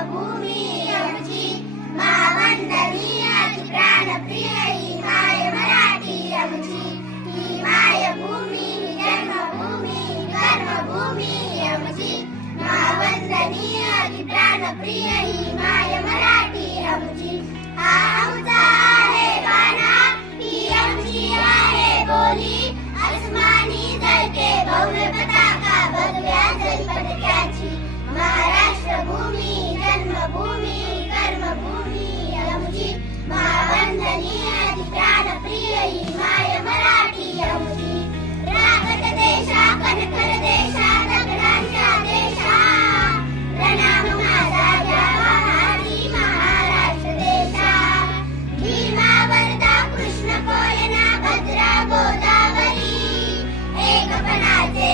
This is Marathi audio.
जन्मभूमी आमची, महावंदनीय अति प्राणप्रिय ही माय मराठी आमची. ही मायभूमी ही जन्मभूमी ही कर्मभूमी आमची, महावंदनीय अति प्राणप्रिय ही माय मराठी आमची. हा आमचा आहे बाणा, ही आमची आहे बोली, आसमानी जळके भव्य पताका भगव्या जलपदक्याची. महाराष्ट्र भूमी जन्मभूमी कर्मभूमी आमची, महावंदनीय अति प्राणप्रिय ही माय मराठी आमची. रागत देशा कणखर देशा दगडांच्या देशा, प्रणाम माझा घ्यावा माझी महाराष्ट्र देशा. भीमा वर्धा कृष्ण कोयना भद्रा गोदावरी, एकपणाचे